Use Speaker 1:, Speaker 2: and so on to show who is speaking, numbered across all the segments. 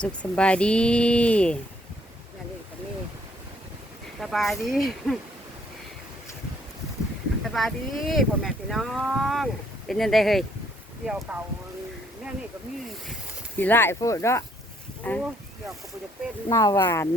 Speaker 1: สุขสำบายดี
Speaker 2: อย่าเล่นกับนี่สบายดีสบายดีพ่อแม่พี่น้อง
Speaker 1: เป็นยังไงเฮ้ย
Speaker 2: เดี่ยวเก่าเนี่ยนี่ก็มี
Speaker 1: สีไล่โพดเนาะ
Speaker 2: โอ้เดี่ยวก็บ่จะเป็น
Speaker 1: หน้าหวาน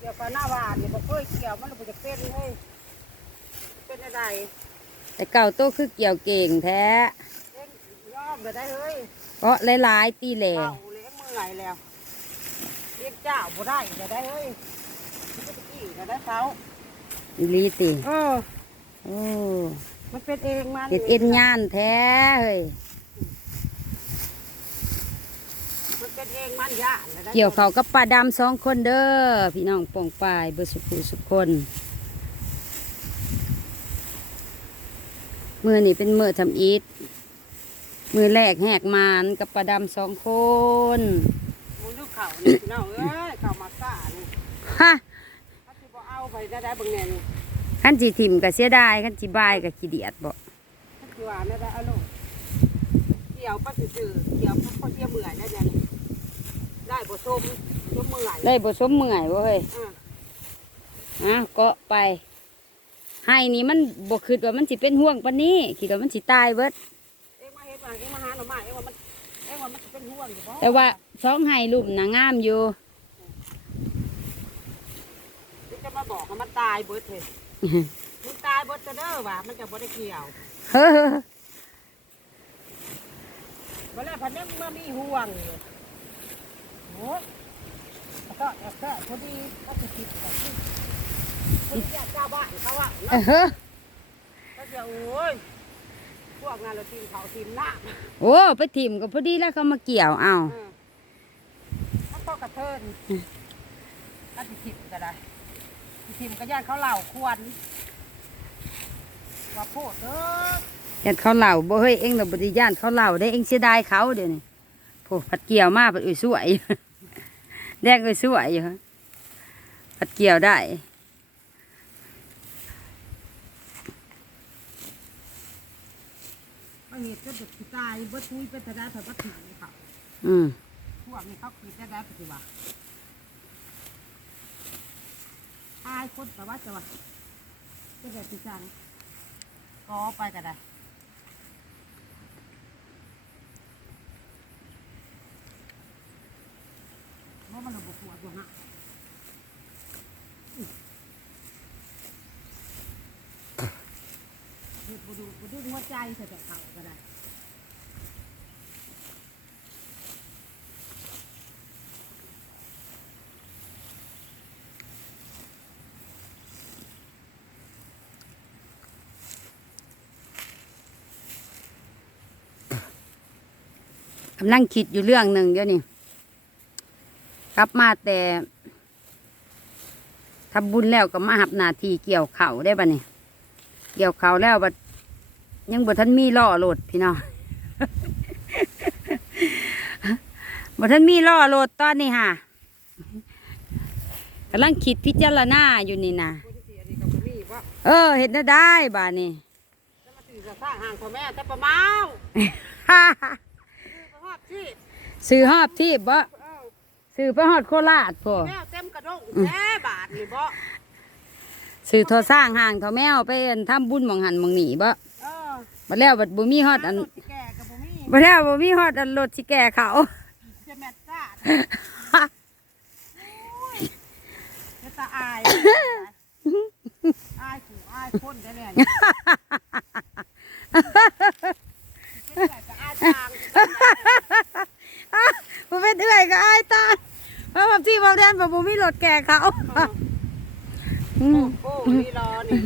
Speaker 2: เดี่ยวก็หน้าหวานนี่บ่เคยเกี่ยวมันบ่จะเป็นเฮ้ยเป็นอะไร
Speaker 1: แต่เก่าโตคือเกี่ยวเก่งแท้
Speaker 2: เล่นยอมไปได้เฮ้ย
Speaker 1: เพราะหลายๆตีแหล่
Speaker 2: เก่าเลี้ยงเมื่อยแล้วเลี้ยงเจ้าบ่ได้จะได้เฮ้ยมันจะกี่จะได้เขา
Speaker 1: อีหลีติ
Speaker 2: เออ
Speaker 1: โอ้
Speaker 2: มันเป็นเองมัน
Speaker 1: เห็ดเอ็นย่านแท้เฮ้ย
Speaker 2: มันเป็นเองมันยากนะได้
Speaker 1: เกี่ยวเขาวกับปลาดำสองคนเด้อพี่น้องป่องปลายเบอร์สุขุสุขคนมือนี่เป็นมือทำอีท มือแรกแหกมานกับปลาดำสองคน
Speaker 2: มูลูกเขานี่พี่น้องเอ้ยเขามาซ่านี่
Speaker 1: ฮะ
Speaker 2: ถ้าสิบ่เอาไปได้ได้เบิ่งแน่นี่
Speaker 1: ขันจีทิมก็เสียดายขันจีบายก็ขี้เดียดบ่
Speaker 2: ถ้าสิว่าได้ได้เอาลูกเกี่ยวไปซื่อๆเกี่ยวเพราะเกี่ยวเมื่อยได้แน่นี่ได้บ่ชมชมเมื่อย
Speaker 1: ได้บ่สมเมื่อยบ่เฮ้ย
Speaker 2: อ่า
Speaker 1: อะเก็ไปให้นี่มันบ่คิดว่ามันสิเป็นห่วงปานนี้คิดว่ามันสิตายเบิด
Speaker 2: เอ็ง มาเฮ็ดมาเอ็งมาหาหน่อไม้เอ็งว่ามันเอ็งว่ามันสิเป็นห่วงอยู่บ่
Speaker 1: แต่ว่าสองให้ลุ่มน่ะงามอยู่
Speaker 2: เดี๋ยวจะมาบอกให้มันตายเบิดเถอะมันตายเบิดจะเด้อว่ามันจะบ่ได้เกี่ยว
Speaker 1: เฮ้อ
Speaker 2: เวลาพันนี้มันมีห่วงอยู่โอ้ยแล้วก็แล้วก็พอดีก็สิคิดแบบนี้พอดีญาติเจ้าบ้านเขาอะ
Speaker 1: เออเฮ้อ
Speaker 2: ก็จะโอ้ยพ วกงานเราทีมเขาทีมหน้า
Speaker 1: โอ้ไปทิมก็พอดีแล้วเขามาเกี่ยวเอา
Speaker 2: เออถ้าก็กระเทินก็สิคิดก็ได้สิทีมก็ญาติเขาเหล่าควรว่าพูดเด้อ
Speaker 1: เฮ็ดเขาเหล่าบ่เฮ้ยเอ็งน่ะบ่ได้ย่านเขาเหล่าได้เอ็งเสียดายเขาเดี๋ยวนี้โพผัดเกี่ยวมาผัดอุ้ยสวยแดงอุ้ยสวยอยู่ฮะผัดเกี่ยวได้
Speaker 2: มาเหตุก็เด็กตายบิดทุยเป็นทะเลาะเบิดถีนี่เขา
Speaker 1: อืม
Speaker 2: พวกนี้เขาคิดได้ได้ปฏิวัติตายคนแต่ว่าจะว่าจะแบบสิจังก็ไปก็ได้เพราะมันระบบปวดอยู่ฮะเห็ดบูดูบูดูหัว ใจใส่แต่เขาก็ได้
Speaker 1: กำลังคิดอยู่เรื่องหนึ่งเดี๋ยวนี้กลับมาแต่ทำบุญแล้วก็มาหับนาทีเกี่ยวเข่าได้ปะเนี่ยเกี่ยวเข่าแล้วบัด ยังบ่ทันมีล่อโหลดพี่น้องบ่ทันมีล่อโหลดตอนนี้ค่ะกำลังคิดพิจารณาอยู่นี่นะ
Speaker 2: คนที่เสียนี่ก็บ่มีว่า
Speaker 1: เออเห็นได้บาดนี้
Speaker 2: จะมาสื่อสร้างห่างพ่อแม่แต่ประมาณคือสภาพที่
Speaker 1: ซื้อหอบที่บ่
Speaker 2: เออ
Speaker 1: ซื้อไปหอดโคราชพอ
Speaker 2: แมวเต็มกระด้งแม่บาทนี่บ่
Speaker 1: ซื้อทอสร้างห่างทอแมวไปอั่นทำบุญหมองหันหมองหนีบ่
Speaker 2: เออ
Speaker 1: บัดแล้วบัดบ่มีฮอดอัน
Speaker 2: รถแก่กับบ่มี
Speaker 1: บัดแล้วบ่มีฮอดอันรถสิแก่เขา
Speaker 2: จะแม่ซ่าจะตาอายอายขู่อายคนได้แล้วเนี่ยเป็นแบบจะอายจาง
Speaker 1: บ่เป็นเอื้อยก็อายตายเพราะว่าที่บ่แดนบ่บ่มีรถแก่เขาอืม
Speaker 2: โอ้โหนี่รอนี่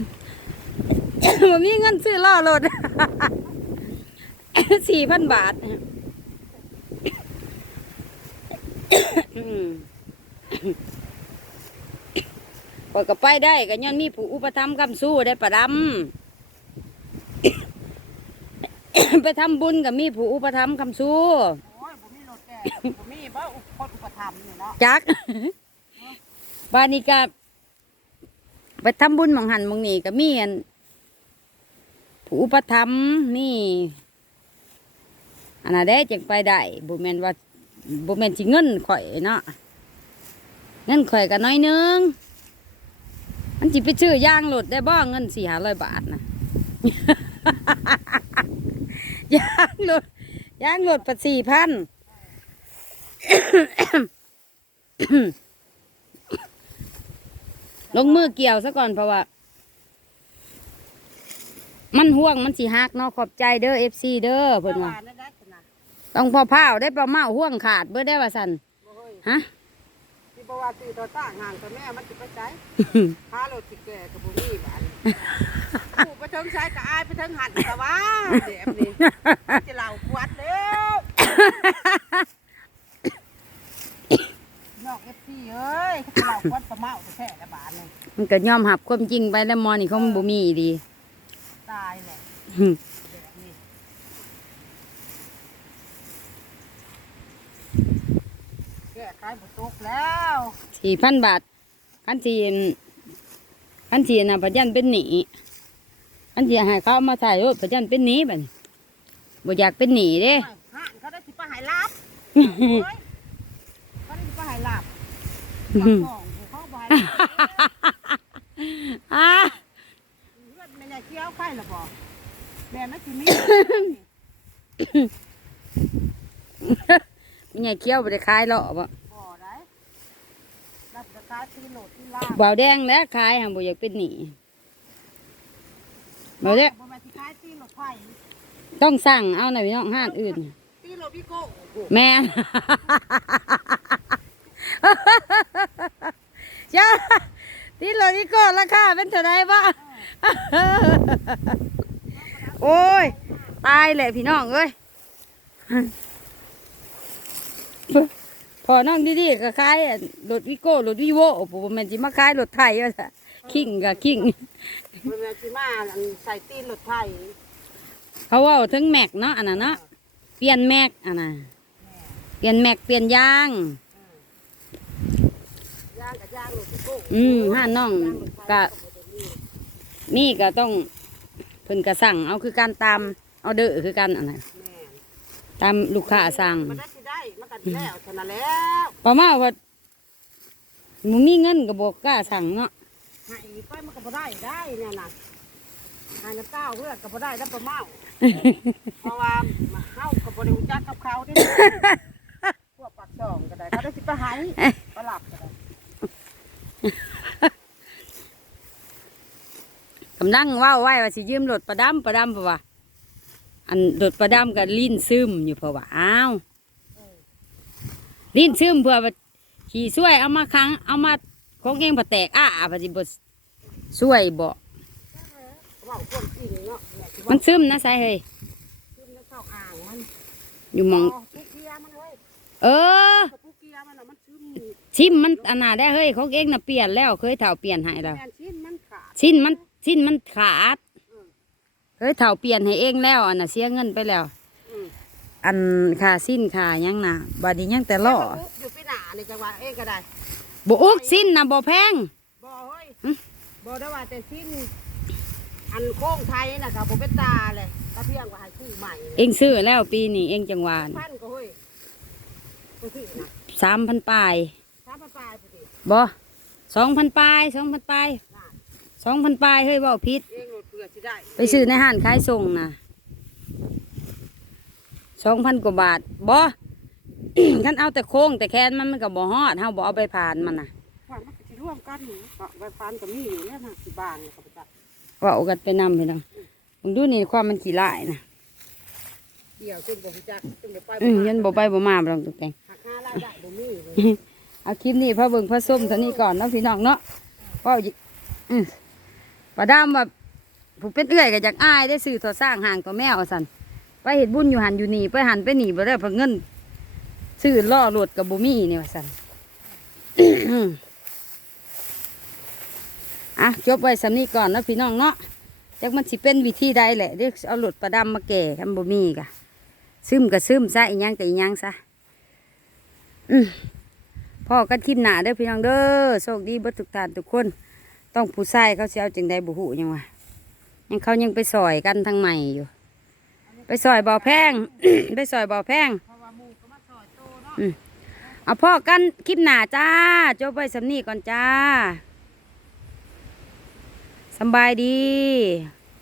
Speaker 1: บ่มีเงินซื้อล้อรถ 4,000บาทอืมข้อยก็ไปได้ก็ย้อนมีผู้อุปถัมภ์คำสู้ได้ประดำไปทำบุญกับมีผู้อุปถัมภ์คำสู้
Speaker 2: โอ้ยบ่มีรถแก่บ่มีบ่คนอุปถัมภ์นี่เนาะ
Speaker 1: จักบานิกาไปทำบุญหมองหันหมองนี่ก็มีอัน ผู้อุปถัมภ์มีอันนั้นได้จังไปได้บุแมนว่าบ่แมนสิเงินข่อยเนาะเงินข่อยก็น้อยนึงมันสิไปซื้อย่างรถได้บ่เงิน4 500บาทนะย่างรถยางรถปัดสี่พันลงมือเกี่ยวซะก่อนเพราะว่า มันห่วงมันสิหักเนาะขอบใจเด้อเอฟซีเด้อเพิ่นว่า
Speaker 2: นั่นได้นะ
Speaker 1: ต้องพอพาวได้ปลาเมาห่วงขาดเบิดได้ว่าสัน
Speaker 2: บ่เฮ้ย
Speaker 1: ฮะ
Speaker 2: ที่บอกว่าซื้อตัวตั้งห่างตัวแม่มันสิไปใช้พารถสิแก่กับบุมีบ้านผู้ไปเทิงใช้กับอายไปเทิงหันแต่ว่าเดี๋ยวนี้จะเหล่าขวดเร็วนอกเอฟซีเอ้ยเขาจะเหล่าขวดประเมาแท้ๆละบาทนี่
Speaker 1: มันก็ยอมหับความจริงไปแล้วมอนี่เขาบ่มีดี
Speaker 2: ตาย แหละ
Speaker 1: หึ
Speaker 2: แบบนี้แก้ไขบุตกแล้ว
Speaker 1: สี่พันบาทคันสี่คันสี่น่ะประยันเป็นหนีคันสี่ให้เขาเอามาถ่ายรถประยันเป็นหนีบัดนี้บ่อยากเป็นหนีเด้
Speaker 2: ห่านเขาได้สิไปหายลับเฮ้ยเขาได้สิไปหายลับปากของเขาไปหายลับ
Speaker 1: อ่า
Speaker 2: เลือดไม่ได้เคี้ยวไข่หรอบอก แม่ไม่กินมี
Speaker 1: มีไงเคี้ยวบ่ได้ขายหรอกบ่
Speaker 2: บ่ได้รับราคาตีโหลดที่ล่าง
Speaker 1: บ่าวแดงแล้วขายหังบ่อยากเป็นหนีบ่าวแดง
Speaker 2: บ่แม่นสิขายตีโหลดไข่
Speaker 1: ต้องสั่งเอาในพี่น้องห้านอื่น
Speaker 2: ตีโหลดพี่โก้
Speaker 1: แม่นเจ้าที่รถนี่ก็ราคาเป็นเท่าไรบ้า โอ้ย ตายแหละพี่น้องเอ้ยพอน้องดีๆก็ขายอะรถวิโก้รถวิโวผมแม่นจิมาขายรถไทยว่าซะคิงกับคิง
Speaker 2: บ่แม่นสิมาอันใส่ตีโหลดไข่
Speaker 1: เขาเว่าถึงแม็กเนาะอันนั้นเนาะเปลี่ยนแม็กอันน่ะเปลี่ยนแม็กเปลี่ยนยาง
Speaker 2: ย่างกับย่างโหลดพี่โก้
Speaker 1: อืมห้าน้องก็นี่ก็ต้องเพิ่นก็สั่งเอาคือการตามเอาเด้อคือกันอันนั้น
Speaker 2: แม่น
Speaker 1: ตามลูกค้าสั่ง
Speaker 2: มันได้สิได้มันก็แล้วเท่านั้นแล้ว
Speaker 1: ประมาณว่าบ่มีเงินก็บ่กล้าสั่งเนาะ
Speaker 2: ให้ไปมันก็บ่ได้ได้เนี่ยน่ะให้น้ำเต้าเพื่อก็บ่ได้แล้วประเมาเพราะว่าเฮาก็บ่ได้รู้จักกับเขาที่พวกปากช่องก็ได้เขาได้สิไปหายปลาหลับก็ได้
Speaker 1: กำลังว้าไว้ว่าสิยืมรถประดำประดำเพราะว่าอันรถประดำก็ลิ้นซึมอยู่เพราะว่าอ้าวลิ้นซึมเพื่อขี่ช่วยเอามาค้างเอามาของเองผัแตกอ้าปฏิบทช่วยบ่
Speaker 2: เว่ามัน
Speaker 1: ซึมนะใส่เฮ้ย
Speaker 2: อ
Speaker 1: ยู่มอง
Speaker 2: เอ
Speaker 1: อชิมมันอันน่ะได้เฮ้ยของเองน่ะเปลี่ยนแล้วเคยเถ่าเปลี่ยนให้แล้ว
Speaker 2: แม่นชิ้นมัน ขาด
Speaker 1: ชิ้นมันชิ้นมันขาดเคยเถ่าเปลี่ยนให้เองแล้วอันน่ะเสียเงินไปแล้ว
Speaker 2: อืม
Speaker 1: อันค่าสิ้นค่าหยังน่ะบัดนี้ยังแต่ล่อ
Speaker 2: อยู่ปีหน้าในจังหวัดเองก็ได้
Speaker 1: บ่อุกสิ้นน่ะบ่แพง
Speaker 2: บ่เฮ้ย
Speaker 1: หึ
Speaker 2: บ่ได้ว่าแต่สิ้น อันโค้งไทยน่ะครับบ่เป็นตาเลยตาเพียงว่าให้ซื้อใหม่
Speaker 1: เองซื้อแล้วปีนี้เองจังหวาน
Speaker 2: พันก็เฮ้ยบ่ซื้อนะ
Speaker 1: สามพันปลาย
Speaker 2: สามพันปลายพอดี
Speaker 1: บ่สองพันปลายสองพันปลาย
Speaker 2: น่ะ
Speaker 1: สองพันปลายเฮ้ยเว่าผิด
Speaker 2: เองโหลดเผื่อสิได้
Speaker 1: ไปซื้อในห้านขายส่งน่ะสองพันกว่าบาทบ่คันเอาแต่โค้งแต่แคนมันมันก็บ่ฮอดเฮาบ่เอาไปผ่านมันน่ะ
Speaker 2: ว่ามันก็สิร่วมกันอยู่ก็ใบฟันก็มีอยู่แล้วนะสิบานเนี่ยก็ไปจัด
Speaker 1: เว่ากันไปนำพี่น้องมึงดูนี่ความมันขี้ลายนะ
Speaker 2: เกี่ยวจนบ่รู้จักจนบ่ไป
Speaker 1: อืมยันบ่ไปบ่มาบ่ต้องตกแต่ง
Speaker 2: หักห้ารายได้บ่มีเลย
Speaker 1: เอาคลิปนี้พระเบิ่งพระส้มเท่านี้ก่อนเนาะพี่น้องเนาะเว่าอีอืม ประดามว่าผู้เป็นเอื้อยก็อยากอ้ายได้ซื้อตัวสร้างห่างตัวแมวสันไปเห็ดบุญอยู่หันอยู่หนีไปหันไปหนีบ่ได้เพราะเงินซื้อล่อรถกับบุมี่นี่ว่าสันอะจบไว้สำนี้ก่อนนะพี่น้องเนาะจักมันสิเป็นวิธีใดแหละเดี๋ยวเอารถประดำมาแก่ทำบุมี่กะซึมก็ซึมซะอีหยังก็อีหยังซะอืมพ่อกันคลิปหนาเด้อพี่น้องเด้อโชคดีเบิดทุกท่านทุกคน ต้องผู้ชายเขาเชียวจึงได้บุหูยังวะยังเขายังไปซอยกันทางใหม่อยู่ ไปซอยบ่อแพง ไปซอยบ่อแพง
Speaker 2: เอา
Speaker 1: พ่อกันคลิปหนาจ้าจบไปสำนีก่อนจ้าสบายดี